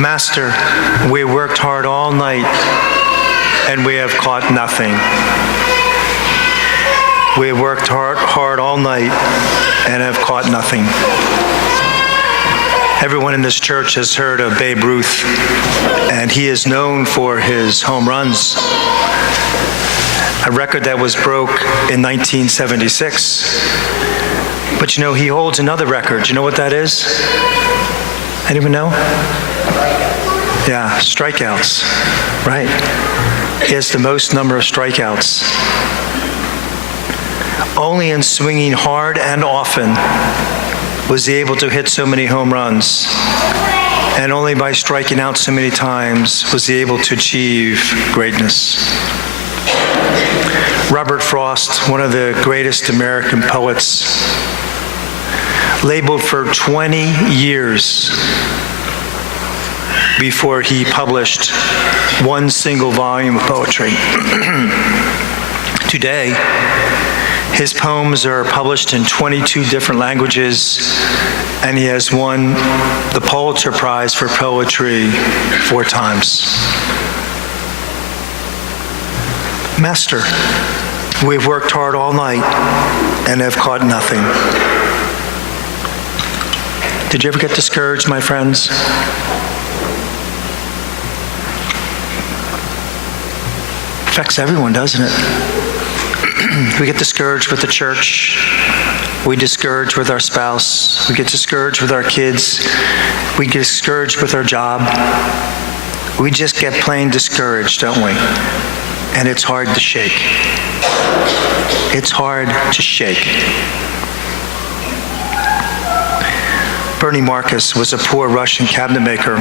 Master, we worked hard all night and we have caught nothing. We have worked hard all night and have caught nothing. Everyone in this church has heard of Babe Ruth, and he is known for his home runs. A record that was broke in 1976. But you know, he holds another record. You know what that is? Anyone know? Yeah, strikeouts, right? He has the most number of strikeouts. Only in swinging hard and often was he able to hit so many home runs. And only by striking out so many times was he able to achieve greatness. Robert Frost, one of the greatest American poets, labeled for 20 years before he published one single volume of poetry. Today, his poems are published in 22 different languages, and he has won the Pulitzer Prize for poetry 4 times. Master, we've worked hard all night and have caught nothing. Did you ever get discouraged, my friends? Affects everyone, doesn't it? We get discouraged with the church. We get discouraged with our spouse. We get discouraged with our kids. We get discouraged with our job. We just get plain discouraged, don't we? And it's hard to shake. It's hard to shake. Bernie Marcus was a poor Russian cabinet maker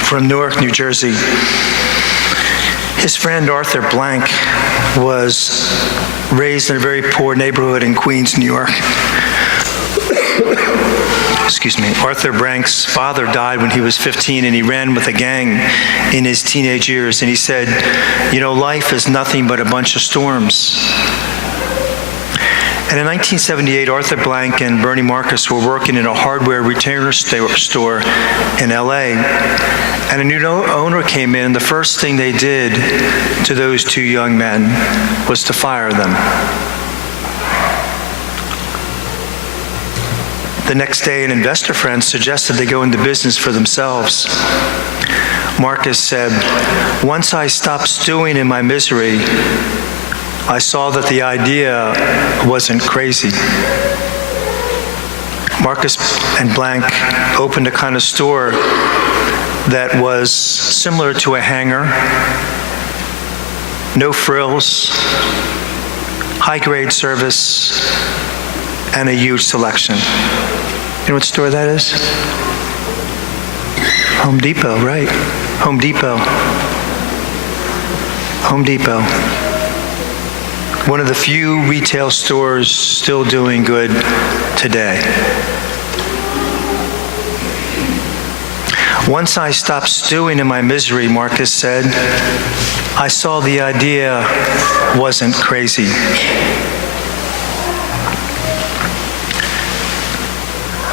from Newark, New Jersey. His friend Arthur Blank was raised in a very poor neighborhood in Queens, New York. Excuse me. Arthur Blank's father died when he was 15, and he ran with a gang in his teenage years. And he said, you know, life is nothing but a bunch of storms. And in 1978, Arthur Blank and Bernie Marcus were working in a hardware retailer store in LA. And a new owner came in. The first thing they did to those 2 young men was to fire them. The next day, an investor friend suggested they go into business for themselves. Marcus said, once I stopped stewing in my misery, I saw that the idea wasn't crazy. Marcus and Blank opened a kind of store that was similar to a hangar, no frills, high-grade service, and a huge selection. You know what store that is? Home Depot, right? Home Depot. Home Depot. One of the few retail stores still doing good today. Once I stopped stewing in my misery, Marcus said, I saw the idea wasn't crazy.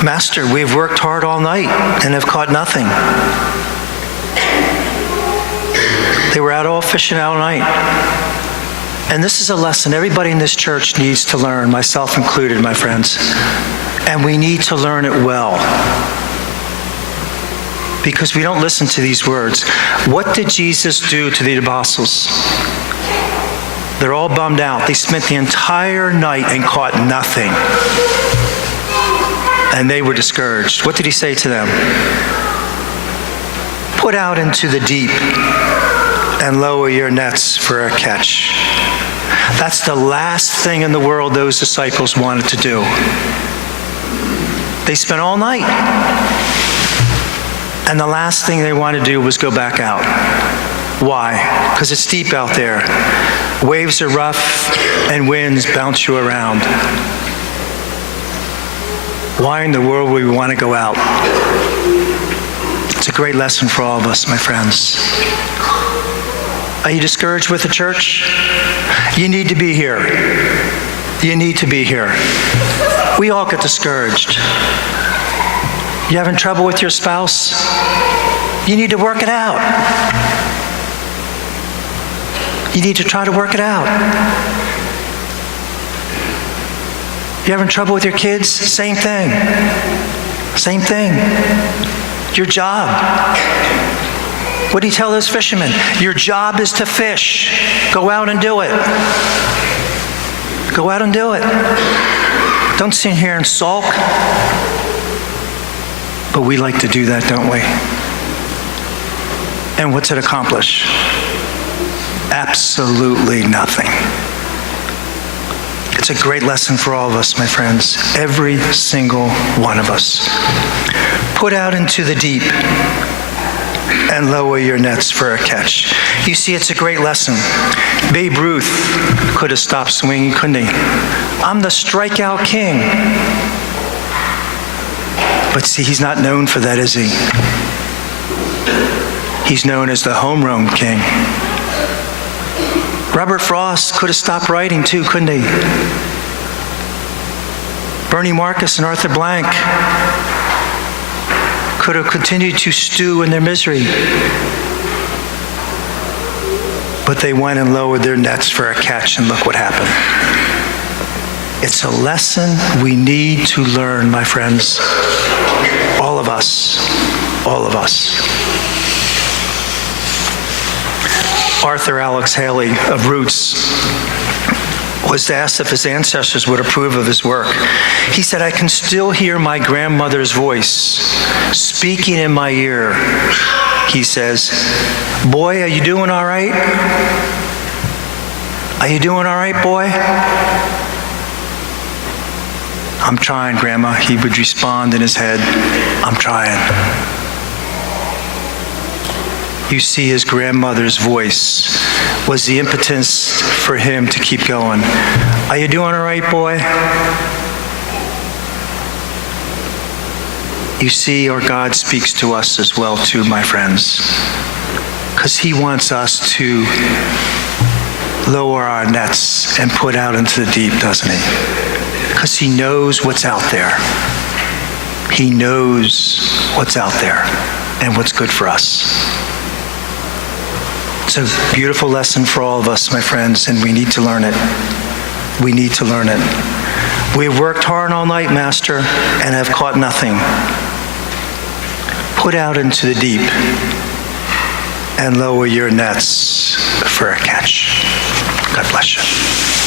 Master, we've worked hard all night and have caught nothing. They were out all fishing all night. And this is a lesson everybody in this church needs to learn, myself included, my friends. And we need to learn it well, because we don't listen to these words. What did Jesus do to the apostles? They're all bummed out. They spent the entire night and caught nothing. And they were discouraged. What did he say to them? Put out into the deep and lower your nets for a catch. That's the last thing in the world those disciples wanted to do. They spent all night, and the last thing they wanted to do was go back out. Why? Because it's deep out there. Waves are rough, and winds bounce you around. Why in the world would we want to go out? It's a great lesson for all of us, my friends. Are you discouraged with the church? You need to be here. You need to be here. We all get discouraged. You having trouble with your spouse? You need to work it out. You need to try to work it out. You having trouble with your kids? Same thing. Same thing. Your job. What do you tell those fishermen? Your job is to fish. Go out and do it. Go out and do it. Don't sit here and sulk. But we like to do that, don't we? And what's it accomplish? Absolutely nothing. It's a great lesson for all of us, my friends. Every single one of us. Put out into the deep and lower your nets for a catch. You see, it's a great lesson. Babe Ruth could have stopped swinging, couldn't he? I'm the strikeout king. But see, he's not known for that, is he? He's known as the home run king. Robert Frost could have stopped writing too, couldn't he? Bernie Marcus and Arthur Blank could have continued to stew in their misery. But they went and lowered their nets for a catch, and look what happened. It's a lesson we need to learn, my friends. All of us. All of us. Arthur Alex Haley of Roots was asked if his ancestors would approve of his work. He said, I can still hear my grandmother's voice speaking in my ear. He says, boy, are you doing all right? Are you doing all right, boy? I'm trying, Grandma. He would respond in his head, I'm trying. You see, his grandmother's voice was the impetus for him to keep going. Are you doing all right, boy? You see, our God speaks to us as well, too, my friends, because he wants us to lower our nets and put out into the deep, doesn't he? Because he knows what's out there. He knows what's out there and what's good for us. It's a beautiful lesson for all of us, my friends, and we need to learn it. We need to learn it. We've worked hard all night, Master, and have caught nothing. Put out into the deep and lower your nets for a catch. God bless you.